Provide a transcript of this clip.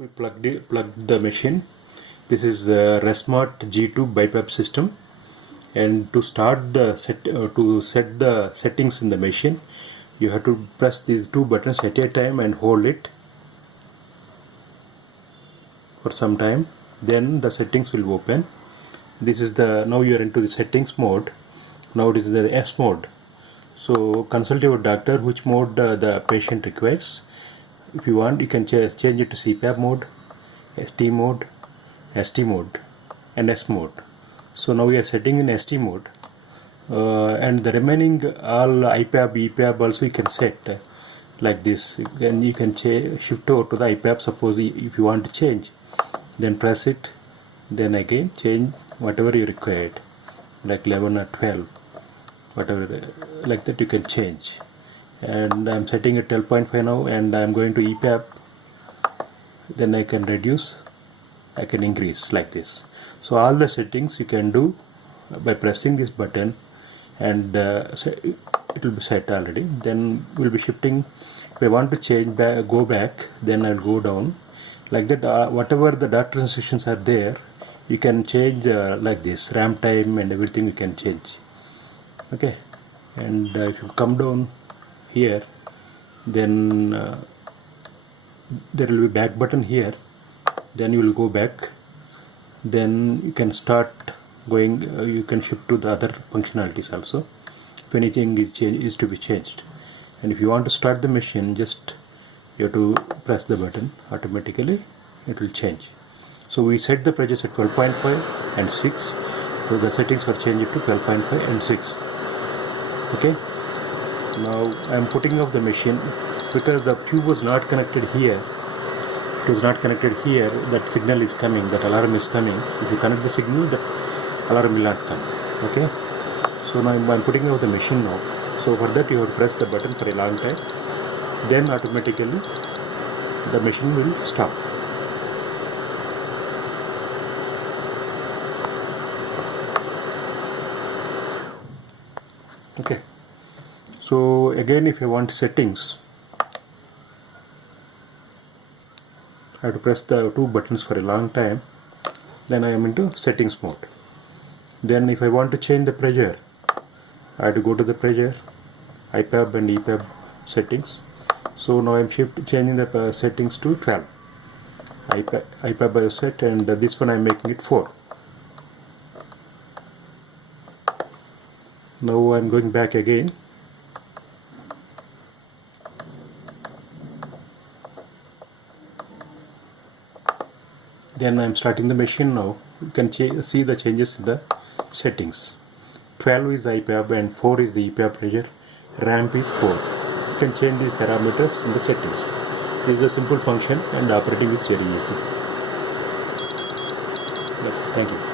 we plugged the machine. This is the Resmart G2 BiPAP system, and to start the to set the settings in the machine, you have to press these two buttons at a time and hold it for some time. Then the settings will open. This is the, now you are into the settings mode. Now this is the S mode. So consult your doctor which mode the patient requires. If you want, you can change it to CPAP mode, ST mode, ST mode, and S mode. So now we are setting in ST mode, and the remaining all IPAP, EPAP also you can set like this. Then you can shift over to the IPAP. Suppose if you want to change, then press it, then again change whatever you required, like 11 or 12, whatever like that you can change. And I'm setting it 12.5 now, and I'm going to EPAP. Then I can reduce, I can increase like this. So all the settings you can do by pressing this button, and it will be set already. Then we'll be shifting. If I want to change back, go back, then I'll go down like that. Whatever the doctor's instructions are there, you can change like this. RAM time and everything you can change. Okay, and if you come down here, then there will be back button here. Then you will go back. Then you can start going. You can shift to the other functionalities also if anything is to be changed. And if you want to start the machine, just you have to press the button. Automatically it will change. So we set the pressures at 12.5 and 6. So the settings were changed to 12.5 and 6. Okay. Now I am putting off the machine because the tube was not connected here. It was not connected here. That signal is coming. That alarm is coming. If you connect the signal, the alarm will not come. Okay. So now I'm putting off the machine now. So for that you have to press the button for a long time. Then automatically the machine will stop. Okay. So again, if I want settings, I have to press the two buttons for a long time. Then I am into settings mode. Then if I want to change the pressure, I have to go to the pressure, IPAP and EPAP settings. So now I am changing the settings to 12. IPAP I have set, and this one I am making it 4. Now I am going back again. Then I am starting the machine now. You can see the changes in the settings. 12 is the IPAP and 4 is the EPAP pressure. ramp is 4. You can change these parameters in the settings. This is a simple function, and operating is very easy. Thank you.